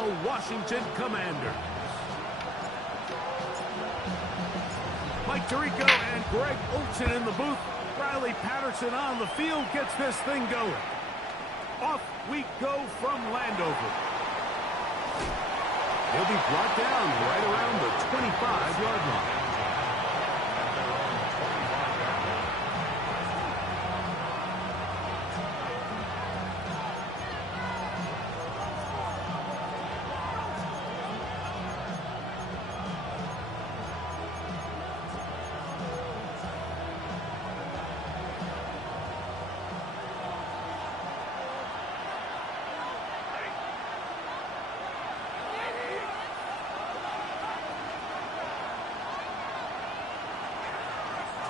the Washington Commanders. Mike Tirico and Greg Olsen in the booth. Riley Patterson on the field gets this thing going. Off we go from Landover. He'll be brought down right around the 25-yard line.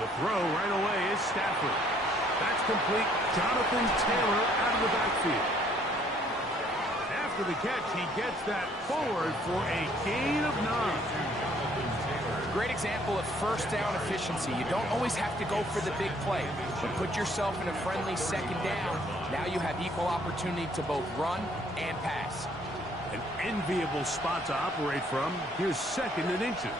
The throw right away is Stafford. That's complete. Jonathan Taylor out of the backfield. After the catch, he gets that forward for a gain of 9. Great example of first down efficiency. You don't always have to go for the big play, but put yourself in a friendly second down. Now you have equal opportunity to both run and pass. An enviable spot to operate from. Here's 2nd and inches.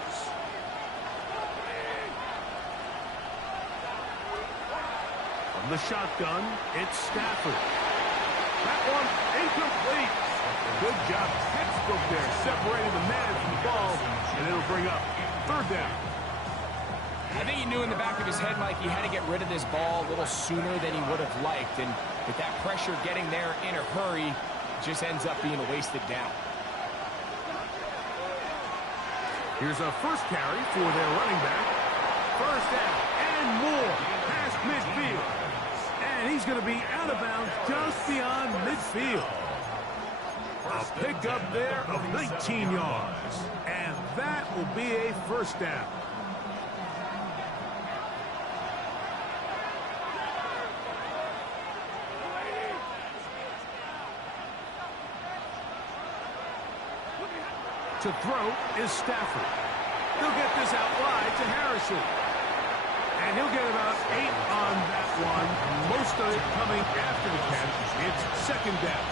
The shotgun, it's Stafford. That one incomplete. Good job, textbook there, separating the man from the ball, and it'll bring up 3rd down. I think he knew in the back of his head, Mike, he had to get rid of this ball a little sooner than he would have liked, and with that pressure getting there in a hurry, it just ends up being a wasted down. Here's a first carry for their running back. First down and more past midfield. And he's going to be out of bounds just beyond midfield. A pickup there of 19 yards. And that will be a first down. To throw is Stafford. He'll get this out wide to Harrison. And he'll get about 8 on that one. Most of it coming after the catch. It's 2nd down.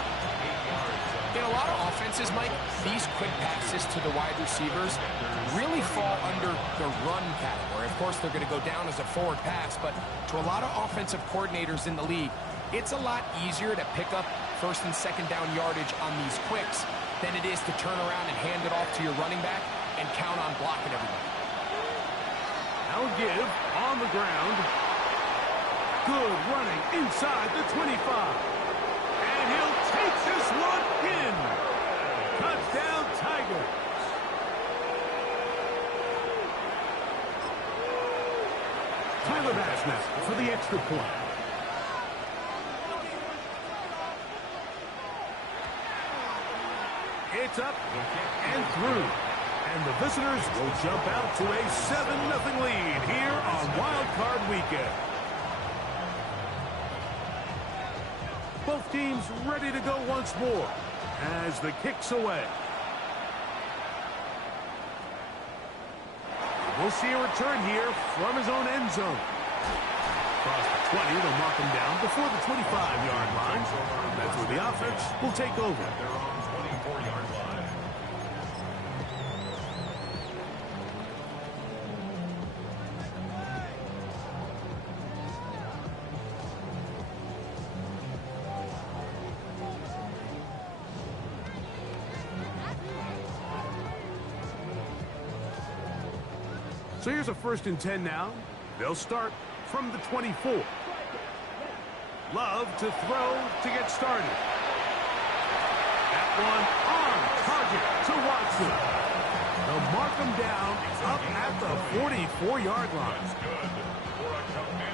In a lot of offenses, Mike, these quick passes to the wide receivers really fall under the run category. Of course, they're going to go down as a forward pass, but to a lot of offensive coordinators in the league, it's a lot easier to pick up 1st and 2nd down yardage on these quicks than it is to turn around and hand it off to your running back and count on blocking everybody. Now give on the ground. Good running inside the 25. And he'll take this one in. Touchdown, Tigers. Tyler Bass now for the extra point. It's up and through. And the visitors will jump out to a 7-0 lead here on Wild Card Weekend. Both teams ready to go once more as the kick's away. We'll see a return here from his own end zone. Across the 20, they'll mark him down before the 25-yard line. That's where the offense will take over. Their own 24-yard line. So here's a 1st and 10 now. They'll start from the 24. Love to throw to get started. That one on target to Watson. They'll mark him down up at the 44-yard line.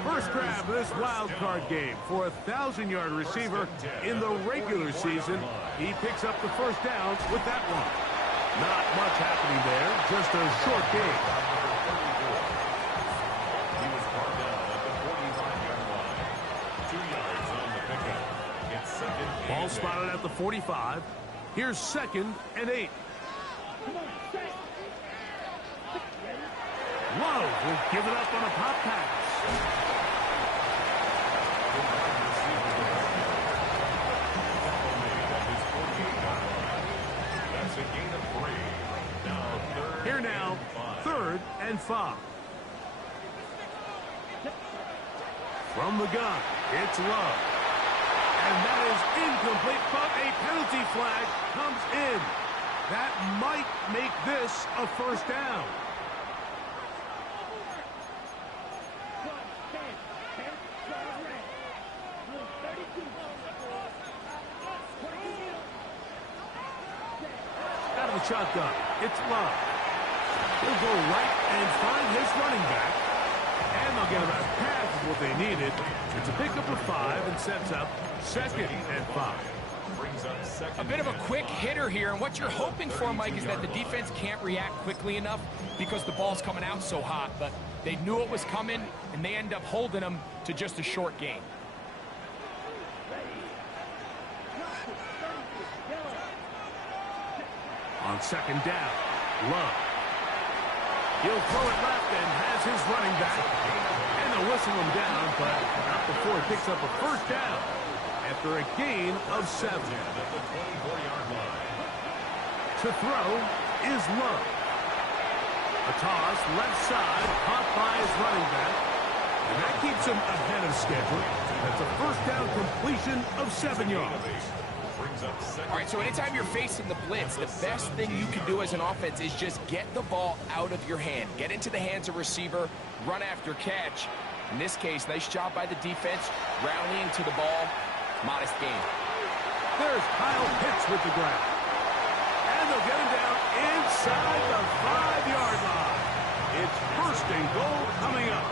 First grab of this wild card game for a 1,000-yard receiver in the regular season. He picks up the first down with that one. Not much happening there, just a short game. Ball spotted at the 45. Here's 2nd and 8. Love will give it up on a pop pass. 3rd and 5. From the gun, it's Love. And that is incomplete, but a penalty flag comes in. That might make this a first down. Out of the shotgun, it's Love. He'll go right and find his running back. And they'll get about half of what they needed. It's a pickup of 5 and sets up 2nd and 5. A bit of a quick hitter here, and what you're hoping for, Mike, is that the defense can't react quickly enough because the ball's coming out so hot, but they knew it was coming, and they end up holding them to just a short gain. On 2nd down, Love. He'll throw it left and has his running back. And they'll whistle him down, but not before he picks up a first down after a gain of 7. To throw is Love. A toss left side, caught by his running back. And that keeps him ahead of schedule. That's a first down completion of 7 yards. All right, so anytime you're facing the blitz, the best thing you can do as an offense is just get the ball out of your hand. Get into the hands of receiver, run after catch. In this case, nice job by the defense, rallying to the ball. Modest gain. There's Kyle Pitts with the grab. And they'll get him down inside the 5-yard line. It's 1st and goal coming up.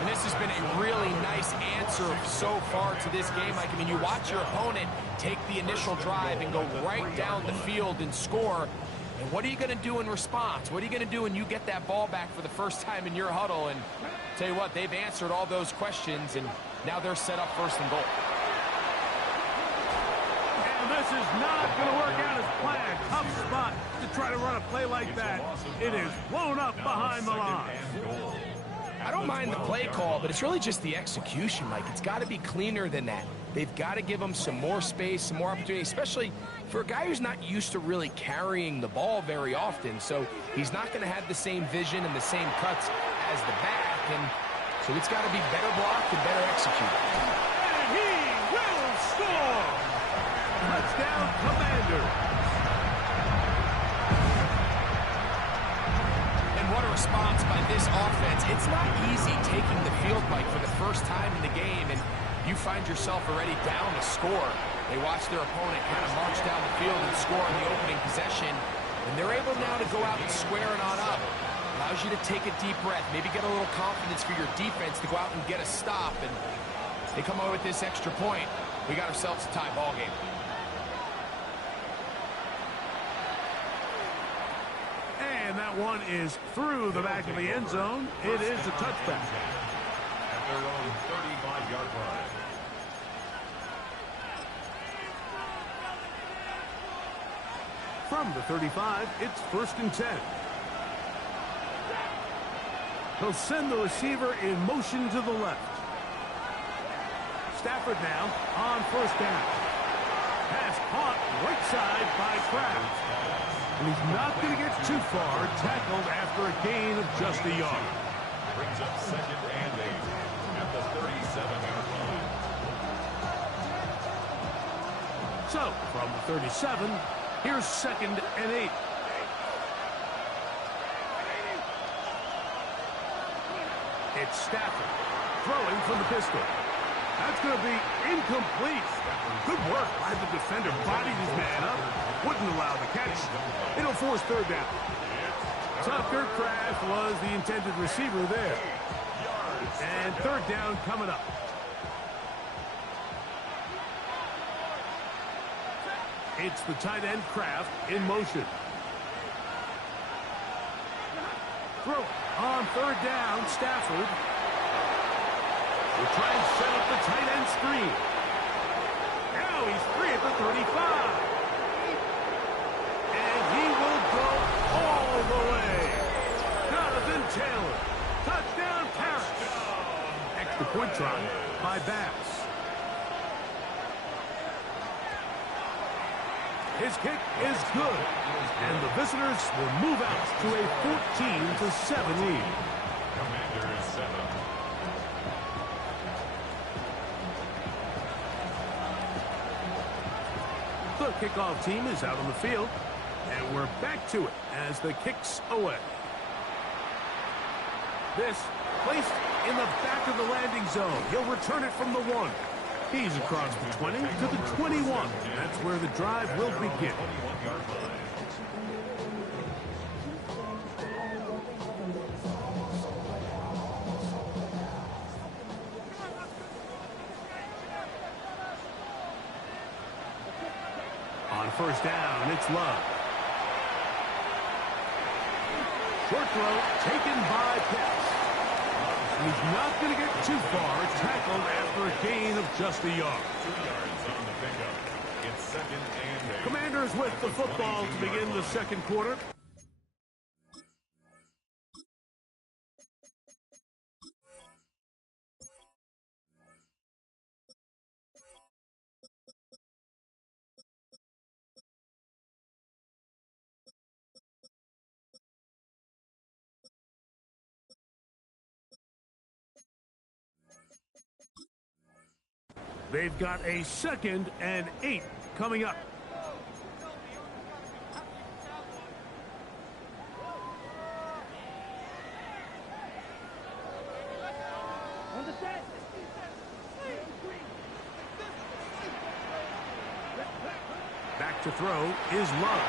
And this has been a really nice answer so far to this game. Like, I mean, you watch your opponent take the initial drive and go right down the field and score. And what are you going to do in response? What are you going to do when you get that ball back for the first time in your huddle? And tell you what, they've answered all those questions, and now they're set up 1st and goal. And this is not going to work out as planned. Tough spot to try to run a play like that. It is blown up behind the line. I don't mind the play call, but it's really just the execution, Mike. It's got to be cleaner than that. They've got to give him some more space, some more opportunity, especially for a guy who's not used to really carrying the ball very often. So he's not going to have the same vision and the same cuts as the back, and so it's got to be better blocked and better executed. And he will score! Touchdown, Commanders! What a response by this offense. It's not easy taking the field, Mike, for the first time in the game, and you find yourself already down a score. They watch their opponent kind of march down the field and score on the opening possession, and they're able now to go out and square it on up. Allows you to take a deep breath, maybe get a little confidence for your defense to go out and get a stop, and they come away with this extra point. We got ourselves a tie ball game. And that one is through the back of the end zone. It is a touchback. At their own 35-yard line. From the 35, it's 1st and 10. He'll send the receiver in motion to the left. Stafford now on 1st down. Pass caught right side by Kraft. And he's not going to get too far, tackled after a gain of just a yard. Brings up 2nd and 8 at the 37-yard line. So, from the 37, here's 2nd and 8. It's Stafford throwing from the pistol. That's going to be incomplete. Good work by the defender. Bodied his man up. Wouldn't allow the catch. It'll force 3rd down. Tucker Kraft was the intended receiver there. And 3rd down coming up. It's the tight end Kraft in motion. Throw on 3rd down, Stafford. We'll try and set up the tight end screen. Now he's free at the 35. And he will go all the way. Jonathan Taylor. Touchdown, Paris. Extra point try by Bass. His kick is good. And the visitors will move out to a 14-7 lead. Commanders 7. The kickoff team is out on the field. And we're back to it as the kick's away. This placed in the back of the landing zone. He'll return it from the 1. He's across the 20 to the 21. That's where the drive will begin. 21-yard line. On first down, it's Love. Short throw taken by Pitts. He's not going to get too far. Tackled after a gain of just a yard. 2 yards on the pickup. It's 2nd and 8. Commanders with the football to begin the second quarter. They've got a 2nd and 8 coming up. Back to throw is Love.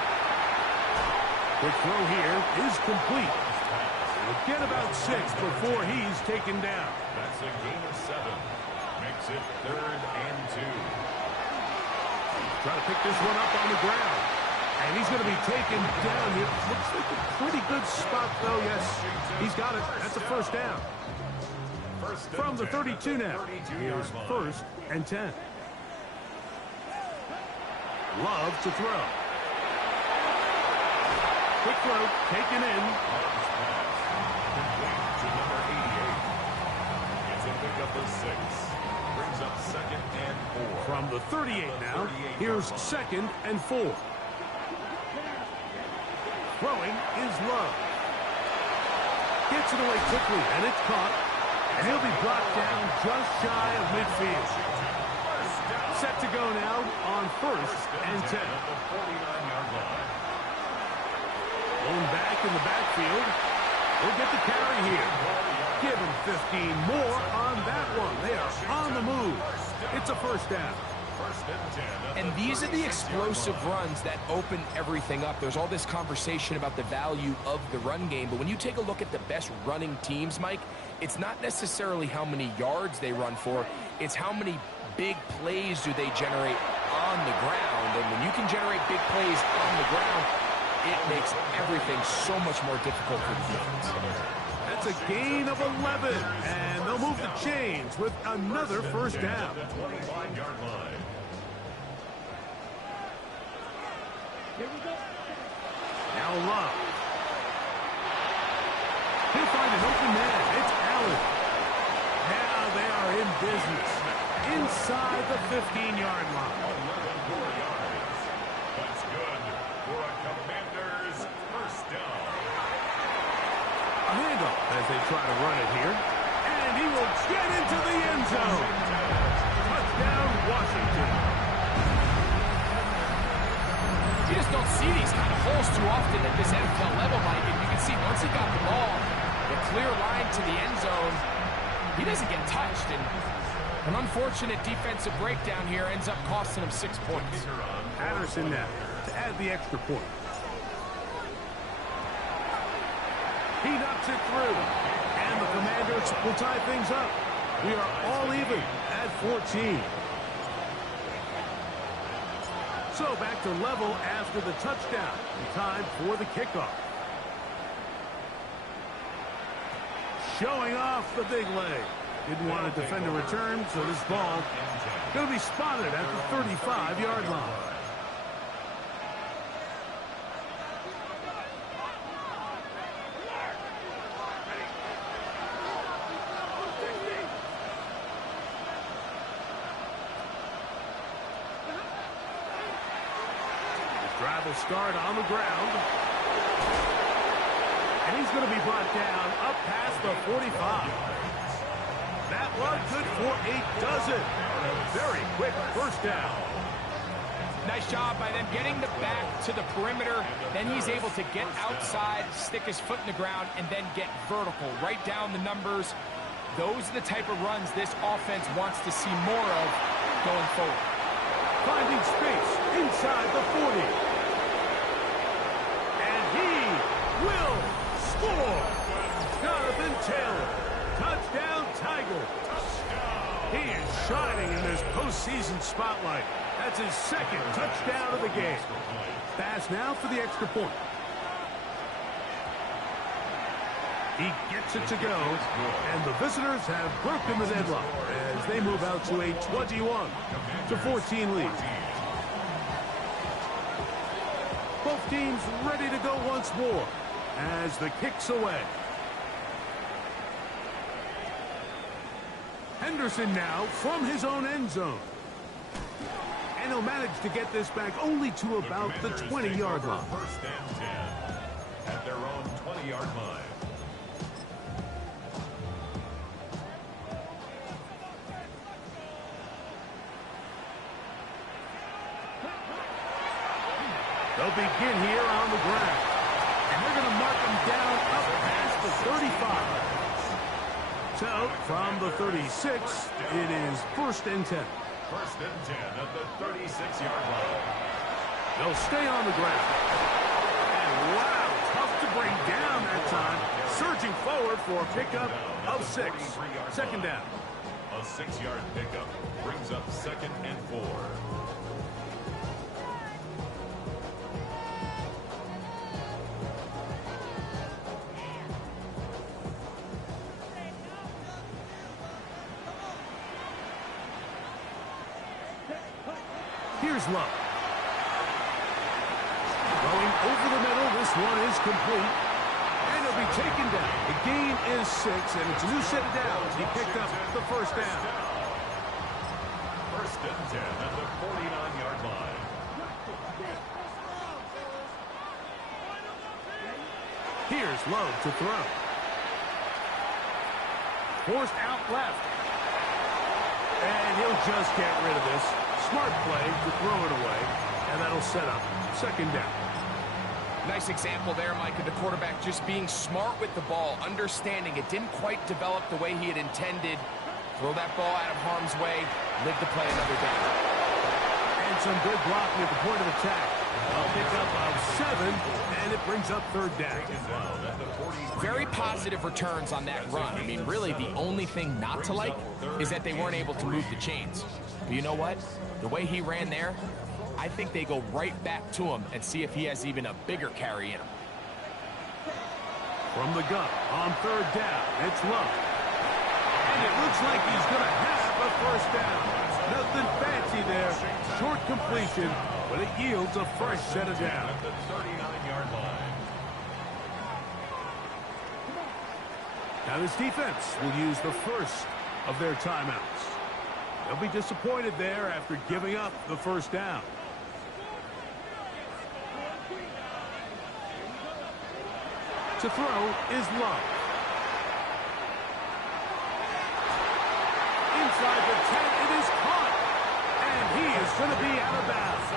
The throw here is complete. We'll get about 6 before he's taken down. That's a gain of 7. Makes it 3rd and 2. Try to pick this one up on the ground. And he's going to be taken down here. Looks like a pretty good spot, though. Yes, he's got it. That's a first down. From the 32 now. Here's 1st and 10. Love to throw. Quick throw, taken in. Complete to number 88. It's a pickup of 6. Brings up 2nd and 4. From the 38 now, here's 2nd and 4. Throwing is Love. Gets it away quickly, and it's caught. And he'll be brought down just shy of midfield. Set to go now on 1st and 10. Going back in the backfield. We'll get the carry here. Give him 15 more on that one. They are on the move. It's a first down. And these are the explosive runs that open everything up. There's all this conversation about the value of the run game, but when you take a look at the best running teams, Mike, it's not necessarily how many yards they run for, it's how many big plays do they generate on the ground. And when you can generate big plays on the ground, it makes everything so much more difficult for the defense. That's a gain of 11, and they'll move the chains with another first down. Now Love. He'll find an open man. It's Allen. Now they are in business. Inside the 15-yard line. 4 yards. That's good for a Commanders first down. A handoff as they try to run it here. And he will get into the end zone. Touchdown, Washington. You just don't see these kind of holes too often at this NFL level, Mike. And you can see once he got the ball, the clear line to the end zone, he doesn't get touched. And an unfortunate defensive breakdown here ends up costing him 6 points. Patterson now to add the extra point. He knocks it through. And the Commanders will tie things up. We are all even at 14. So back to level after the touchdown. Time for the kickoff. Showing off the big leg. Didn't want to defend a return, so this ball going to be spotted at the 35-yard line. Drive will start on the ground. And he's going to be brought down up past the 45. That one good for a dozen. And a very quick first down. Nice job by them getting the back to the perimeter. Then he's able to get outside, stick his foot in the ground, and then get vertical. Right down the numbers. Those are the type of runs this offense wants to see more of going forward. Finding space inside the 40. And he will score. Jonathan Taylor. Touchdown, Tiger. He is shining in this postseason spotlight. That's his second touchdown of the game. Pass now for the extra point. He gets it to go, and the visitors have broken the deadlock as they move out to a 21-14 lead. Both teams ready to go once more as the kick's away. Henderson now from his own end zone. And he'll manage to get this back only to about the 20-yard line. First and 10 at their own 20-yard line. They'll begin here on the ground. And they're going to mark him down up past the 35. So, from the 36, it is first and 10. First and 10 at the 36-yard line. They'll stay on the ground. And wow, tough to bring down that time. Surging forward for a pickup of 6. Second down. A 6-yard pickup brings up second and 4. Here's Love. Going over the middle, this one is complete. And it'll be taken down. The gain is 6, and it's a new set of downs. He picked up the first down. First and 10 at the 49-yard line. Here's Love to throw. Forced out left. And he'll just get rid of this. Smart play to throw it away, and that'll set up second down. Nice example there, Mike, of the quarterback just being smart with the ball, understanding it didn't quite develop the way he had intended. Throw that ball out of harm's way, live to play another down. And some good blocking at the point of attack. A pickup of 7, and it brings up third down. Very positive returns on that run. I mean, really, the only thing not to like is that they weren't able to move the chains. But you know what? The way he ran there, I think they go right back to him and see if he has even a bigger carry in him. From the gun on third down, it's Love. And it looks like he's going to have a first down. Nothing fancy there. Short completion, but it yields a fresh set of downs. At the 39-yard line. Now this defense will use the first of their timeouts. They'll be disappointed there after giving up the first down. To throw is Love. Inside the 10, it is caught. And he is going to be out of bounds.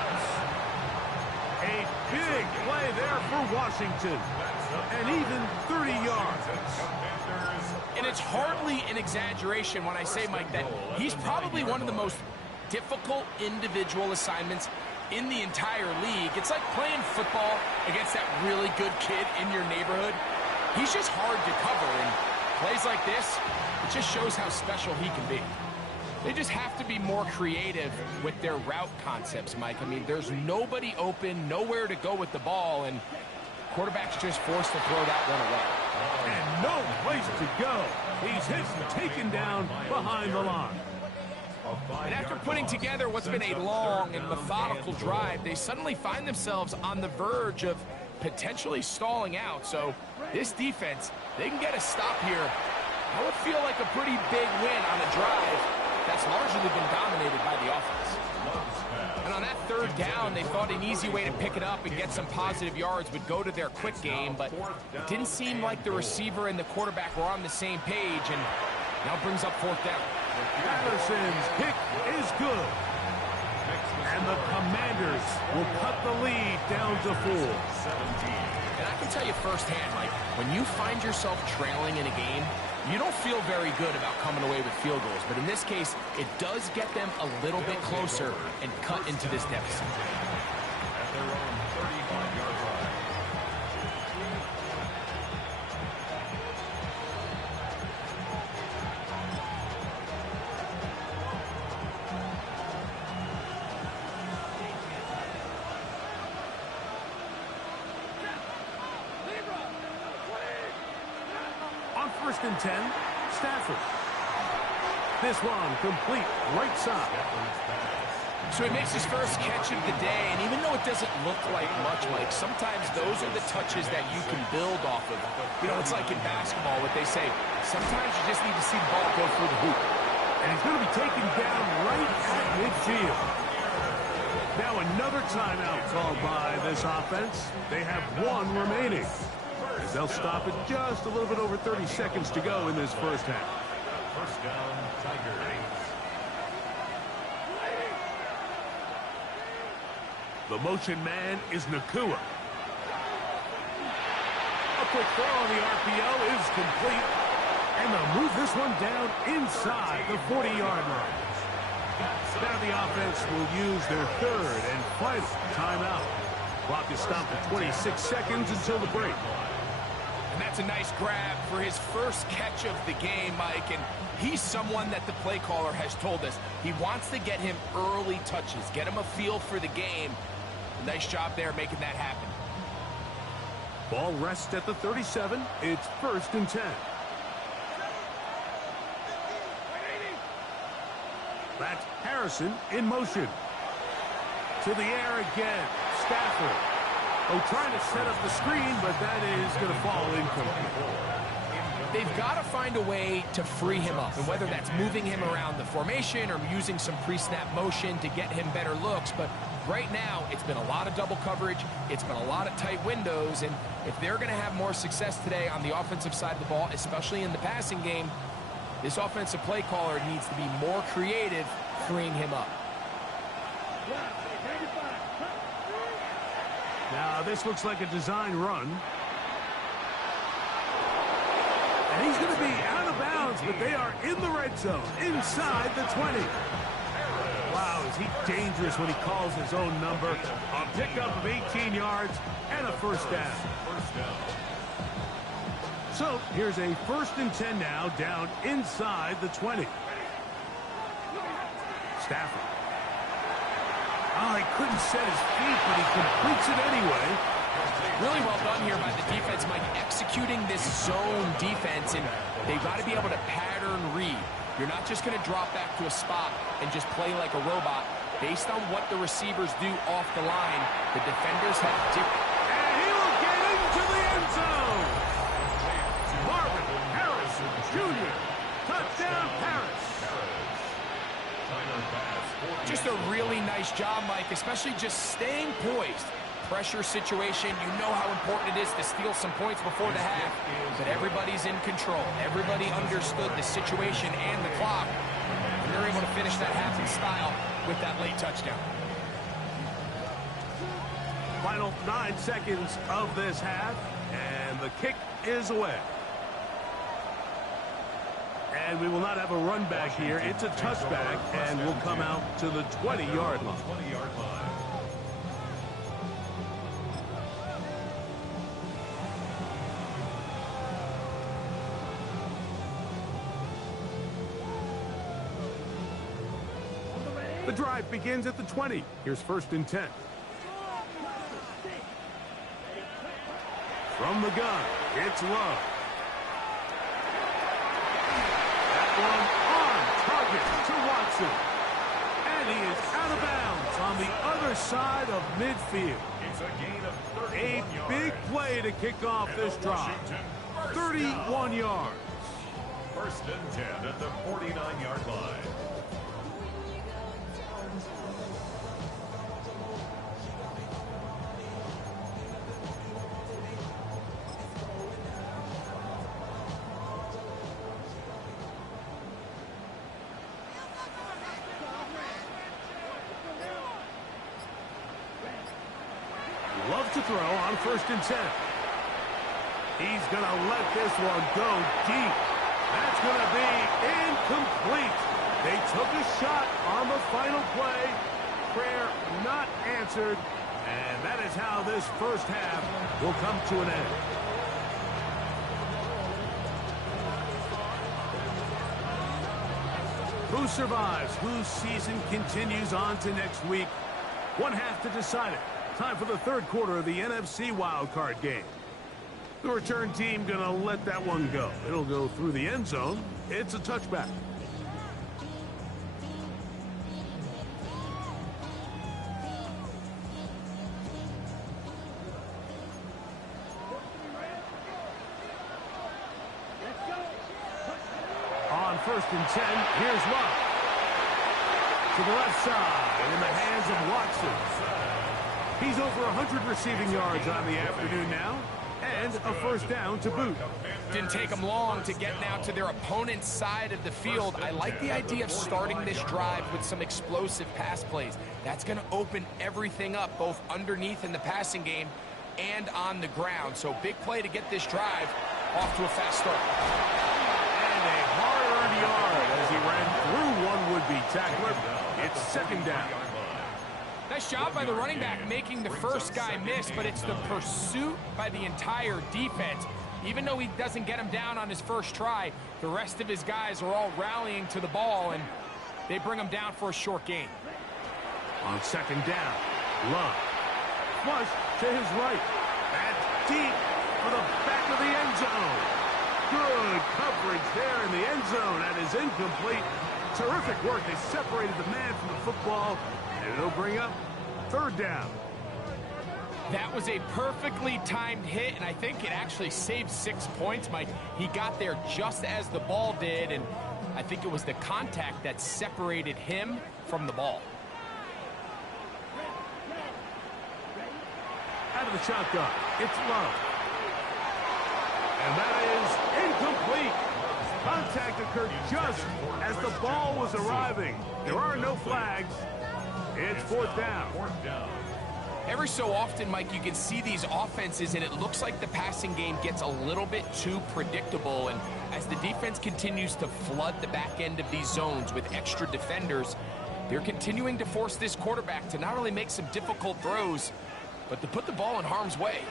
A big play there for Washington. And even 30 yards. And it's hardly an exaggeration when I say, Mike, that he's probably one of the most difficult individual assignments in the entire league. It's like playing football against that really good kid in your neighborhood. He's just hard to cover, and plays like this, it just shows how special he can be. They just have to be more creative with their route concepts, Mike. I mean, there's nobody open, nowhere to go with the ball, and quarterback's just forced to throw that one away. And no place to go. He's hit and taken down behind the line. And after putting together what's been a long and methodical drive, they suddenly find themselves on the verge of potentially stalling out. So this defense, they can get a stop here. That would feel like a pretty big win on a drive that's largely been dominated by the offense. And on that third down, they thought an easy way to pick it up and get some positive yards would go to their quick game, but it didn't seem like the receiver and the quarterback were on the same page, and now brings up fourth down. Patterson's kick is good. And the Commanders will cut the lead down to 4. And I can tell you firsthand, Mike, when you find yourself trailing in a game, you don't feel very good about coming away with field goals. But in this case, it does get them a little bit closer and cut into this deficit. At their own 35-yard line. On 1st and 10, Stafford. This one complete right side. So he makes his first catch of the day, and even though it doesn't look like much, Mike, sometimes those are the touches that you can build off of. You know, it's like in basketball, what they say, sometimes you just need to see the ball go through the hoop. And he's going to be taken down right at midfield. Now another timeout called by this offense. They have one remaining, as they'll stop it just a little bit over 30 seconds to go in this first half. First down, Tigers. The motion man is Nakua. A quick throw on the RPO is complete. And they'll move this one down inside the 40-yard line. Now the offense will use their third and final timeout. Clock is stopped at 26 seconds until the break. And that's a nice grab for his first catch of the game, Mike. And he's someone that the play caller has told us he wants to get him early touches, get him a feel for the game. Nice job there making that happen. Ball rests at the 37. It's 1st and 10. That's Harrison in motion. To the air again. Stafford. Oh, trying to set up the screen, but that is going to fall incomplete. They've got to find a way to free him up, and whether that's moving him around the formation or using some pre-snap motion to get him better looks, but right now it's been a lot of double coverage, it's been a lot of tight windows, and if they're going to have more success today on the offensive side of the ball, especially in the passing game, this offensive play caller needs to be more creative freeing him up. Now this looks like a design run. And he's going to be out of bounds, but they are in the red zone, inside the 20. Wow, is he dangerous when he calls his own number. A pickup of 18 yards and a first down. So here's a 1st and 10 now, down inside the 20. Stafford. Oh, he couldn't set his feet, but he completes it anyway. Really well done here by the defense, Mike, executing this zone defense, and they've got to be able to pattern read. You're not just going to drop back to a spot and just play like a robot. Based on what the receivers do off the line, the defenders have different. And he will get into the end zone. Marvin Harrison Jr. Touchdown, Harris. Just a really nice job, Mike, especially just staying poised. Pressure situation, you know how important it is to steal some points before the half, but everybody's in control. Everybody understood the situation and the clock, and they're able to finish that half in style with that late touchdown. Final 9 seconds of this half, and the kick is away. And we will not have a run back here. It's a touchback, and we'll come out to the 20-yard line. The drive begins at the 20. Here's 1st and 10. From the gun, it's Love. That one on target to Watson. And he is out of bounds on the other side of midfield. It's a gain of 31 A big play to kick off this drive. 31 yards. 1st and 10 at the 49-yard line. love to throw on 1st and 10. He's going to let this one go deep. That's going to be incomplete. They took a shot on the final play. Prayer not answered. And that is how this first half will come to an end. Who survives? Whose season continues on to next week? One half to decide it. Time for the third quarter of the NFC wildcard game. The return team going to let that one go. It'll go through the end zone. It's a touchback. On 1st and 10, here's Love. To the left side, in the hands of Watson. He's over 100 receiving yards on the afternoon now, and a first down to boot. Didn't take them long to get now to their opponent's side of the field. I like the idea of starting this drive with some explosive pass plays. That's going to open everything up, both underneath in the passing game and on the ground. So big play to get this drive off to a fast start. A hard-earned yard as he ran through one would-be tackler. It's 2nd down. Nice job by the running back making the first guy miss, but it's the pursuit by the entire defense. Even though he doesn't get him down on his first try, the rest of his guys are all rallying to the ball, and they bring him down for a short gain. On 2nd down, Love. Flush to his right. That's deep for the back of the end zone. Good coverage there in the end zone. That is incomplete. Terrific work. They separated the man from the football, and it'll bring up 3rd down. That was a perfectly timed hit, and I think it actually saved 6 points, Mike. He got there just as the ball did, and I think it was the contact that separated him from the ball. Out of the shotgun, it's Love. And that is incomplete. Contact occurred just as the ball was arriving. There are no flags. It's 4th down. Every so often, Mike, you can see these offenses, and it looks like the passing game gets a little bit too predictable. And as the defense continues to flood the back end of these zones with extra defenders, they're continuing to force this quarterback to not only make some difficult throws, but to put the ball in harm's way.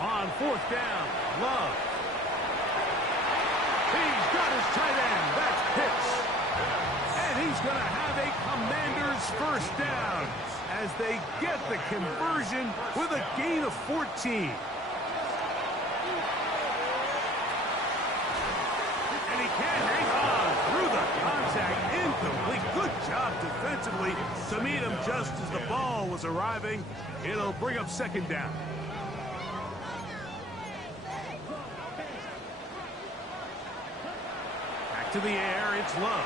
On 4th down, Love. He's got his tight end. That's Pitts. And he's going to have a Commanders first down as they get the conversion with a gain of 14. And he can't hang on through the contact. Incomplete. Good job defensively to meet him just as the ball was arriving. It'll bring up 2nd down. To the air, it's Love.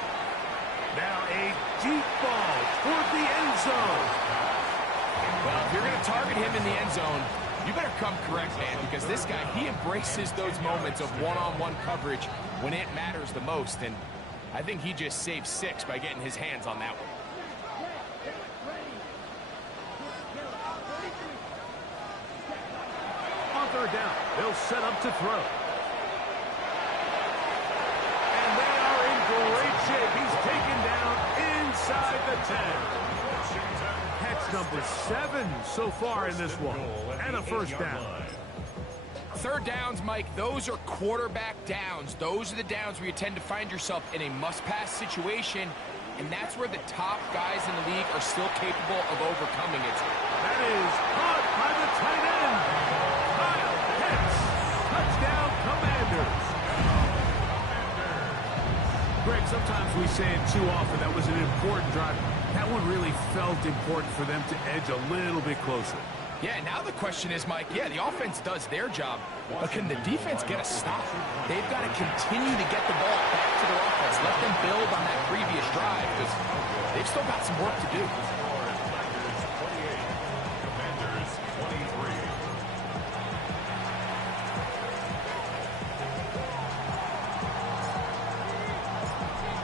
Now a deep ball toward the end zone. Well, if you're going to target him in the end zone, you better come correct, man, because this guy, he embraces those moments of one-on-one coverage when it matters the most, and I think he just saved 6 by getting his hands on that one. On 3rd down, they'll set up to throw. Great shape. He's taken down inside the 10. Catch number 7 so far in this one. And a first down. 3rd downs, Mike, those are quarterback downs. Those are the downs where you tend to find yourself in a must-pass situation, and that's where the top guys in the league are still capable of overcoming it. That is caught by the tight end. Kyle Pitts. Touchdown, Commanders. Greg, sometimes we say it too often. That was an important drive. That one really felt important for them to edge a little bit closer. Yeah, now the question is, Mike, yeah, the offense does their job, but can the defense get a stop? They've got to continue to get the ball back to their offense. Let them build on that previous drive, because they've still got some work to do.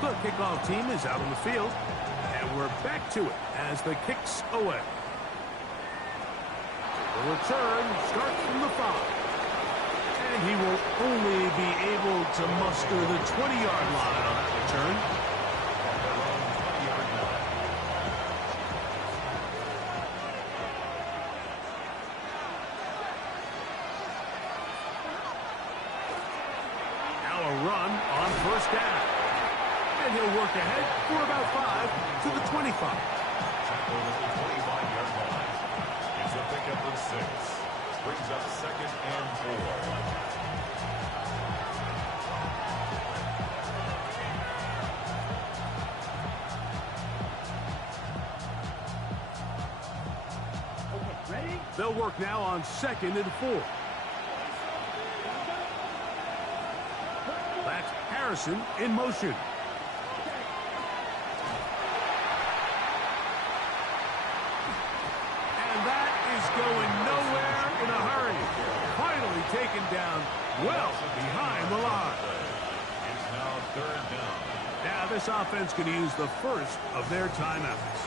The kickoff team is out on the field, and we're back to it as the kick's away. The return starts from the 5. And he will only be able to muster the 20-yard line on that return. Now a run on first down. And he'll work ahead for about 5 to the 25. Tackle at the 25-yard line. It's a pickup of 6. Brings up second and 4. They'll work now on second and 4. That's Harrison in motion. And that is going nowhere in a hurry. Finally taken down well behind the line. It's now third down. Now this offense can use the first of their timeouts.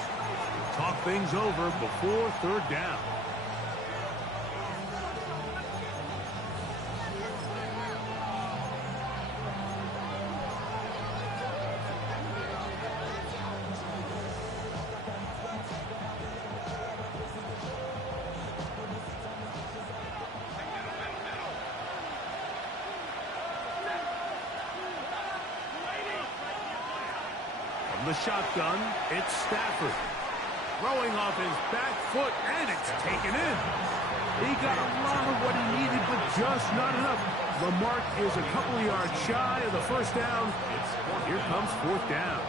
Talk things over before third down. The shotgun, it's Stafford. Throwing off his back foot, and it's taken in. He got a lot of what he needed, but just not enough. The mark is a couple of yards shy of the first down. Here comes fourth down.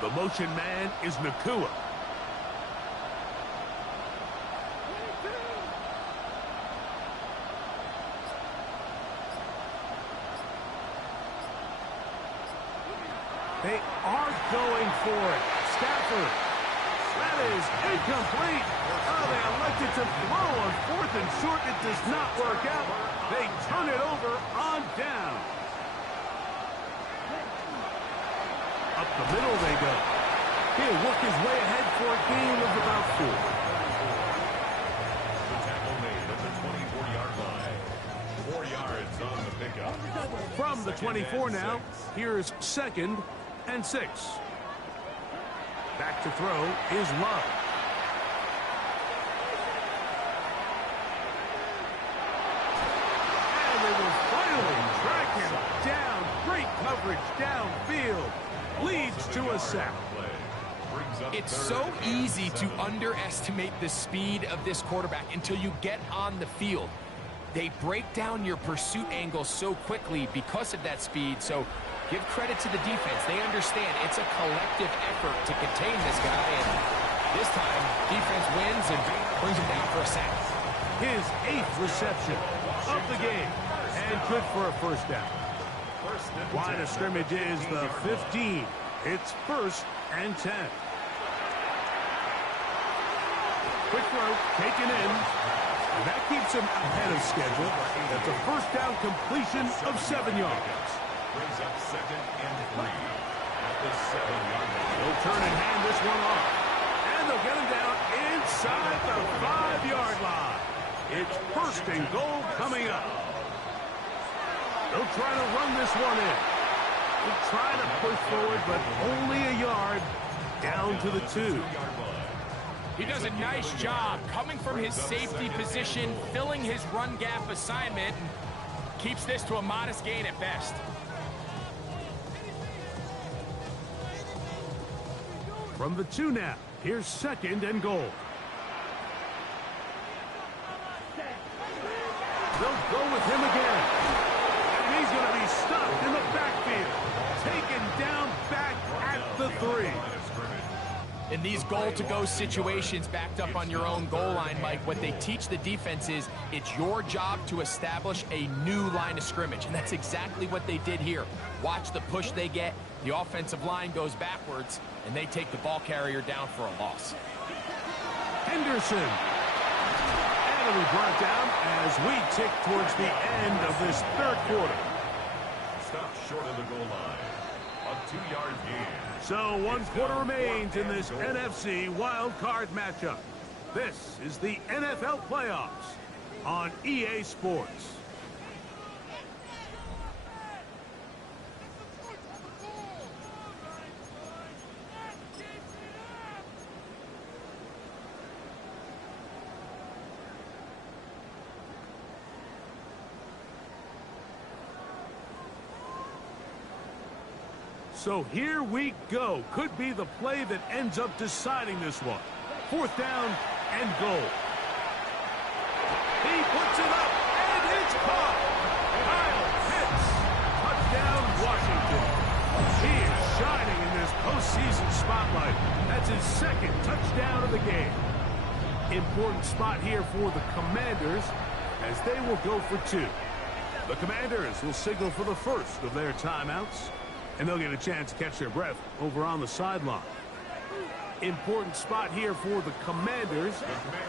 The motion man is Nakua. They are going for it. Stafford. That is incomplete. Oh, they elected to throw on fourth and short. It does not work out. They turn it over on down. Up the middle they go. He'll work his way ahead for a gain of about 4. The tackle made at the 24-yard line. 4 yards on the pickup. From the 24 now, here's second and 6. Back to throw is Love. And they will finally track him down. Great coverage downfield. Leads to a sack. It's so easy to underestimate the speed of this quarterback until you get on the field. They break down your pursuit angle so quickly because of that speed. So give credit to the defense. They understand it's a collective effort to contain this guy. And this time, defense wins and brings him down for a sack. His 8th reception of the game. And good for a first down. Line of scrimmage is the 15. It's first and 10. Quick throw taken in. And that keeps him ahead of schedule. That's a first down completion of 7 yards. Brings up second and 3 at the 7-yard line. They'll turn and hand this one off. And they'll get him down inside the 5-yard line. It's first and goal coming up. They'll try to run this one in. They'll try to push forward, but only a yard down to the 2. He does a nice job coming from his safety position, filling his run gap assignment, and keeps this to a modest gain at best. From the 2 now, here's second and goal. They'll go with him again. And he's going to be stopped in the backfield. Taken down back at the 3. In these goal-to-go situations backed up on your own goal line, Mike, what they teach the defense is it's your job to establish a new line of scrimmage, and that's exactly what they did here. Watch the push they get. The offensive line goes backwards, and they take the ball carrier down for a loss. Henderson. And That'll be brought down as we tick towards the end of this third quarter. Stop short of the goal line. A 2-yard gain. So 1 quarter remains in this NFC wild card matchup. This is the NFL playoffs on EA Sports. So here we go. Could be the play that ends up deciding this one. 4th down and goal. He puts it up, and it's caught. Kyle Pitts. Touchdown, Washington. He is shining in this postseason spotlight. That's his 2nd touchdown of the game. Important spot here for the Commanders as they will go for 2. The Commanders will signal for the first of their timeouts, and they'll get a chance to catch their breath over on the sideline. Important spot here for the Commanders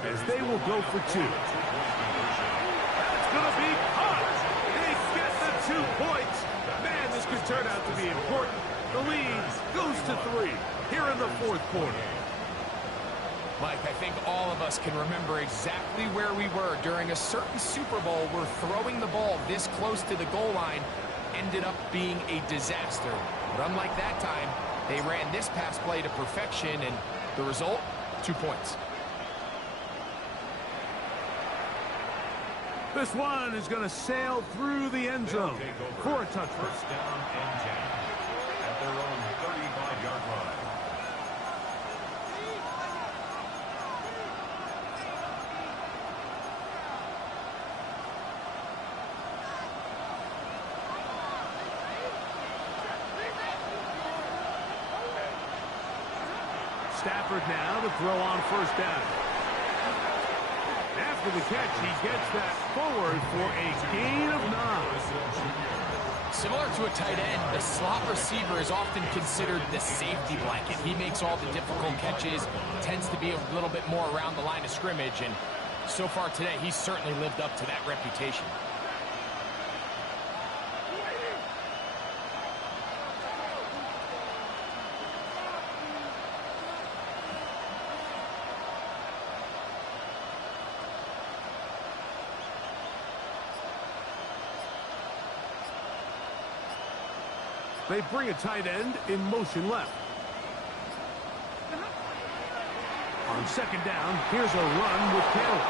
as they will go for 2. That's going to be caught. They get the 2 points. Man, this could turn out to be important. The lead goes to 3 here in the 4th quarter. Mike, I think all of us can remember exactly where we were during a certain Super Bowl where throwing the ball this close to the goal line ended up being a disaster. But unlike that time, they ran this pass play to perfection, and the result, 2 points. This one is going to sail through the end zone for a touchdown. 1st down and 10 at their own 35-yard line. Stafford now to throw on 1st down. After the catch, he gets that forward for a gain of 9. Similar to a tight end, the slot receiver is often considered the safety blanket. He makes all the difficult catches, tends to be a little bit more around the line of scrimmage, and so far today, he's certainly lived up to that reputation. They bring a tight end in motion left. On 2nd down, here's a run with Taylor.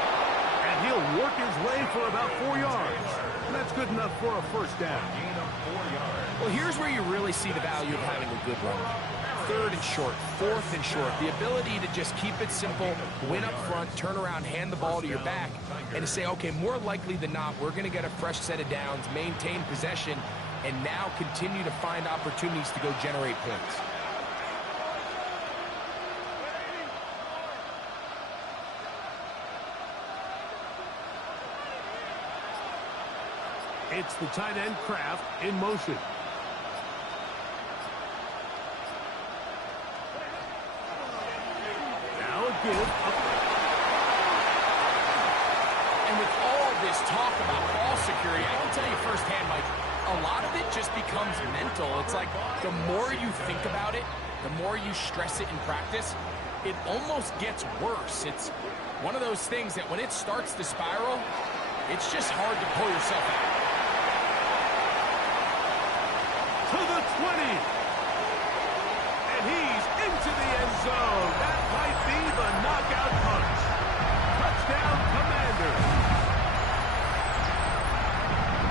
And he'll work his way for about 4 yards. And that's good enough for a 1st down. Gain of 4 yards. Well, here's where you really see the value of having a good run. 3rd and short, 4th and short. The ability to just keep it simple, win up front, turn around, hand the ball to your back, and to say, okay, more likely than not, we're going to get a fresh set of downs, maintain possession, and now continue to find opportunities to go generate points. It's the tight end Kraft in motion. Now a give up. And with all this talk about ball security, I can tell you firsthand, Mike, a lot of it just becomes mental. It's like the more you think about it, the more you stress it in practice, it almost gets worse. It's one of those things that when it starts to spiral, it's just hard to pull yourself out. To the 20. And he's into the end zone. That might be the knockout punch. Touchdown, Commanders.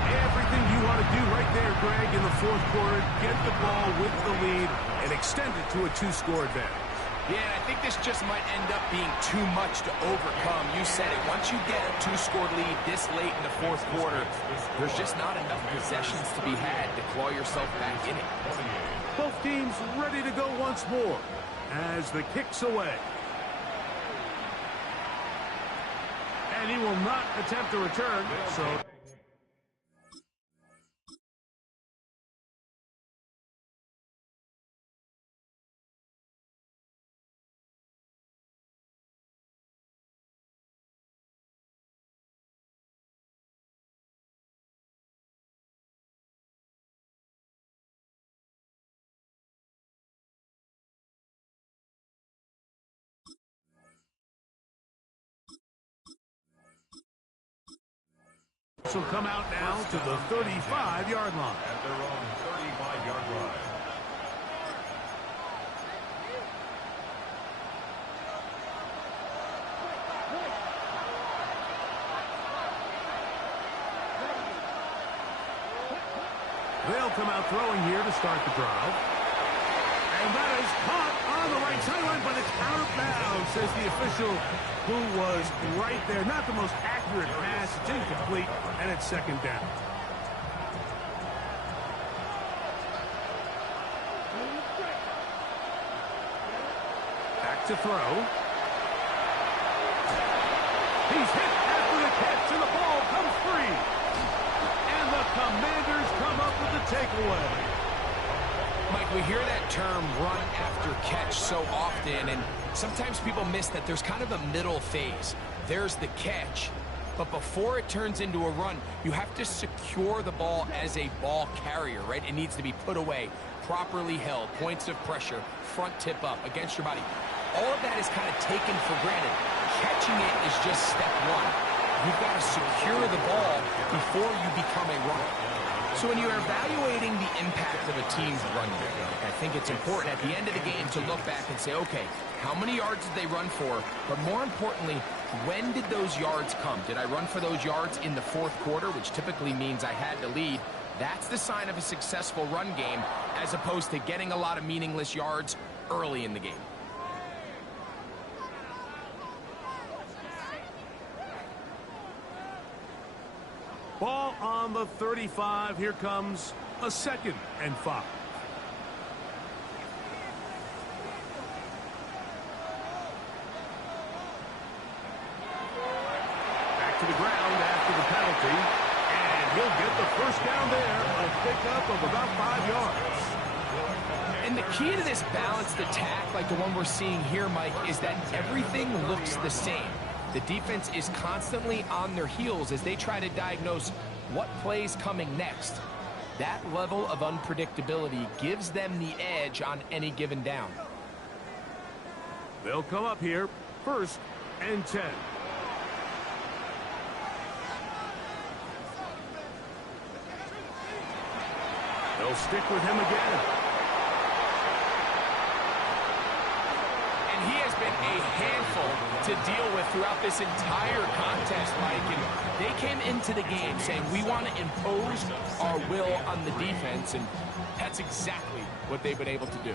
Everything you want to do right there, Greg, in the 4th quarter, get the ball with the lead and extend it to a 2-score advantage. Yeah, and I think this just might end up being too much to overcome. You said it. Once you get a 2-score lead this late in the 4th quarter, there's just not enough possessions to be had to claw yourself back in it. Both teams ready to go once more as the kick's away. And he will not attempt to return, so This will come out now to the 35-yard line. At their own 35-yard line. They'll come out throwing here to start the drive. And that is caught on the right sideline, but it's out of bounds, says the official who was right there. Not the most accurate pass. It's incomplete, and it's second down. Back to throw. He's hit after the catch, and the ball comes free. And the Commanders come up with the takeaway. Mike, we hear that term run after catch so often, and sometimes people miss that there's kind of a middle phase. There's the catch, but before it turns into a run, you have to secure the ball as a ball carrier, right? It needs to be put away, properly held, points of pressure, front tip up against your body. All of that is kind of taken for granted. Catching it is just step one. You've got to secure the ball before you become a runner. So when you're evaluating the impact of a team's run game, I think it's important at the end of the game to look back and say, okay, how many yards did they run for? But more importantly, when did those yards come? Did I run for those yards in the fourth quarter, which typically means I had to lead? That's the sign of a successful run game, as opposed to getting a lot of meaningless yards early in the game. Ball on the 35. Here comes a 2nd and 5. Back to the ground after the penalty. And he'll get the first down there. A pickup of about 5 yards. And the key to this balanced attack, like the one we're seeing here, Mike, is that everything looks the same. The defense is constantly on their heels as they try to diagnose what play's coming next. That level of unpredictability gives them the edge on any given down. They'll come up here, 1st and 10. They'll stick with him again. He has been a handful to deal with throughout this entire contest, Mike. And they came into the game saying, we want to impose our will on the defense, and that's exactly what they've been able to do.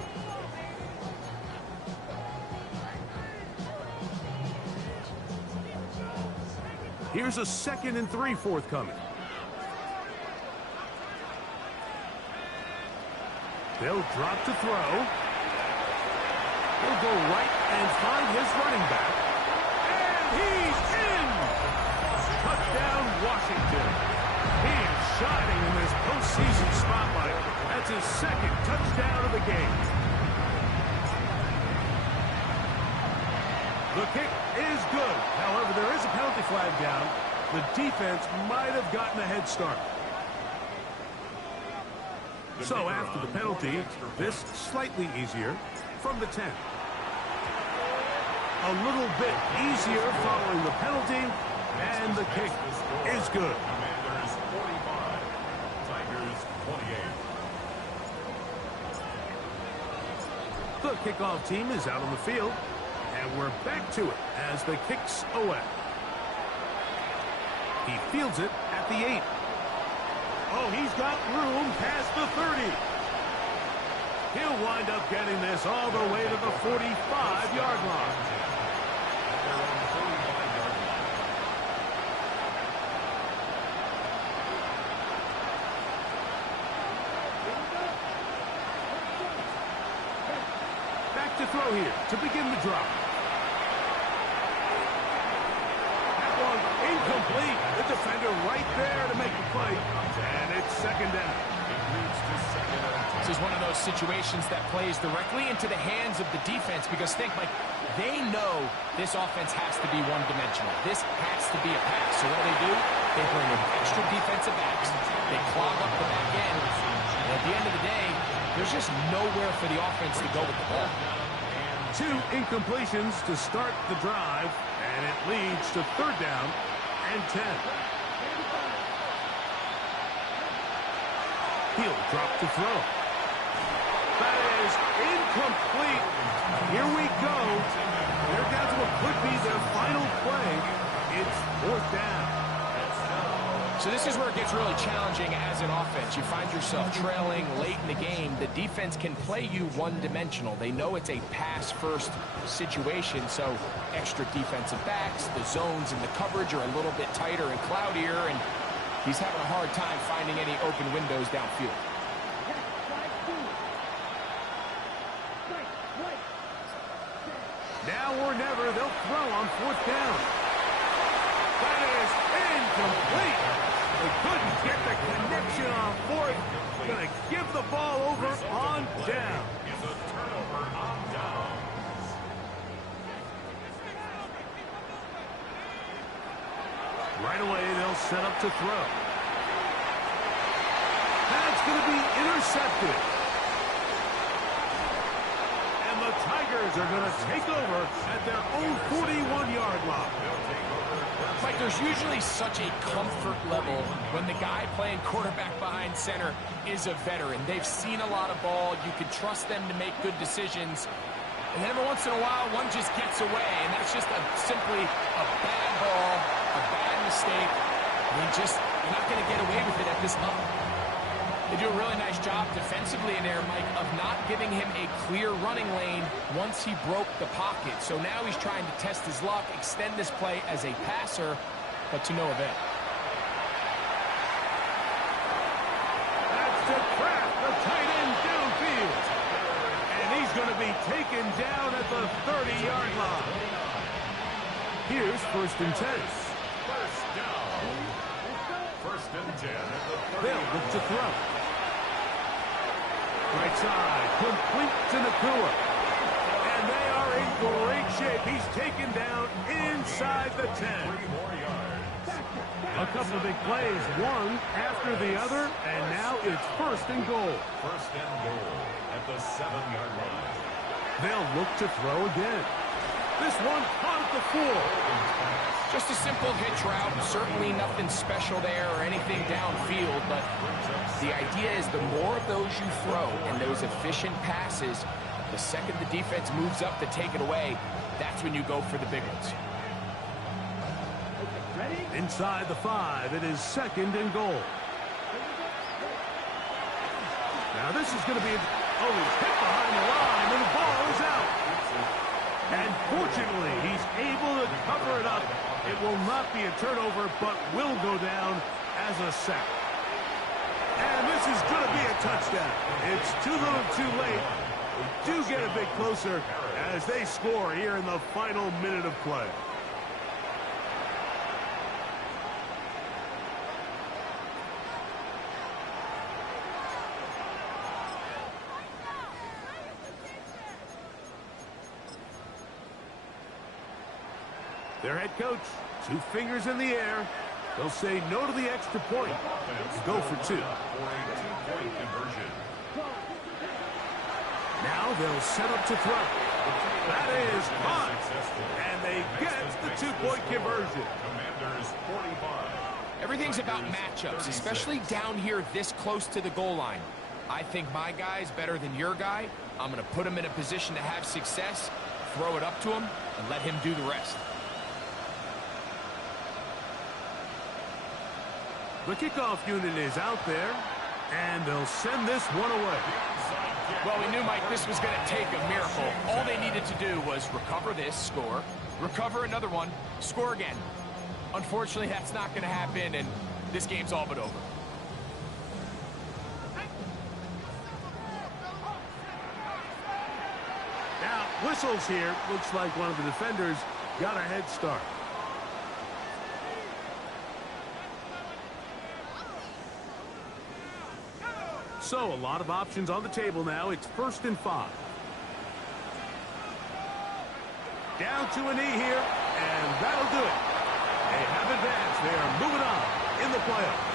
Here's a 2nd and 3 forthcoming. They'll drop to throw. He'll go right and find his running back. And he's in! Touchdown, Washington. He is shining in this postseason spotlight. That's his 2nd touchdown of the game. The kick is good. However, there is a penalty flag down. The defense might have gotten a head start. So after the penalty, this slightly easier from the 10. A little bit easier following the penalty, and the kick is good. Commanders 45, Tigers 28. The kickoff team is out on the field, and we're back to it as the kick's away. He fields it at the 8. Oh, he's got room past the 30. He'll wind up getting this all the way to the 45-yard line. Back to throw here to begin the drive. That one incomplete. The defender right there to make the play. And it's 2nd down. This is one of those situations that plays directly into the hands of the defense, because think, Mike, they know this offense has to be one-dimensional. This has to be a pass. So what do? They bring in extra defensive backs. They clog up the back end. And at the end of the day, there's just nowhere for the offense to go with the ball. 2 incompletions to start the drive, and it leads to 3rd down and 10. He'll drop to throw. That is incomplete. Here we go. They're down to what could be their final play. It's 4th down. So this is where it gets really challenging as an offense. You find yourself trailing late in the game. The defense can play you one-dimensional. They know it's a pass-first situation, so extra defensive backs, the zones and the coverage are a little bit tighter and cloudier, and he's having a hard time finding any open windows downfield. Now or never, they'll throw on 4th down. That is incomplete. They couldn't get the connection on 4th. Going to give the ball over on down. Is a turnover on downs. Right away, they'll set up to throw. That's going to be intercepted. And the Tigers are going to take over at their own 41-yard line. Mike, there's usually such a comfort level when the guy playing quarterback behind center is a veteran. They've seen a lot of ball. You can trust them to make good decisions. And then every once in a while, one just gets away, and that's just simply a bad ball, a bad mistake. You're not going to get away with it at this level. They do a really nice job defensively in there, Mike, of not giving him a clear running lane once he broke the pocket. So now he's trying to test his luck, extend this play as a passer, but to no avail. That's to Kraft, the tight end downfield. And he's going to be taken down at the 30-yard line. Here's 1st and 10. First down. 1st and 10 at the 30. They'll look to throw. Right side, complete to Nacua. And they are in great shape. He's taken down inside the 10. 3 more yards. A couple of big plays, one after the other, and now it's 1st and goal. 1st and goal at the 7-yard line. They'll look to throw again. This one caught at the 4. Just a simple hitch route, certainly nothing special there or anything downfield, but the idea is the more of those you throw and those efficient passes, the second the defense moves up to take it away, that's when you go for the big ones. Inside the 5, it is 2nd and goal. Now this is going to be, he's hit behind the line, and the ball is out. And fortunately, he's able to cover it up. It will not be a turnover, but will go down as a sack. And this is going to be a touchdown. It's too little too late. We do get a bit closer as they score here in the final minute of play. Their head coach, 2 fingers in the air. They'll say no to the extra point. Go for 2. For a 2-point conversion. Now they'll set up to throw. That is hot. And they get the 2-point conversion. Commanders 45. Everything's about matchups, especially down here this close to the goal line. I think my guy's better than your guy. I'm going to put him in a position to have success, throw it up to him, and let him do the rest. The kickoff unit is out there, and they'll send this one away. Well, we knew, Mike, this was going to take a miracle. All they needed to do was recover this, score, recover another one, score again. Unfortunately, that's not going to happen, and this game's all but over. Now, whistles here. Looks like one of the defenders got a head start. So, a lot of options on the table now. It's 1st and 5. Down to a knee here, and that'll do it. They have advanced. They are moving on in the playoffs.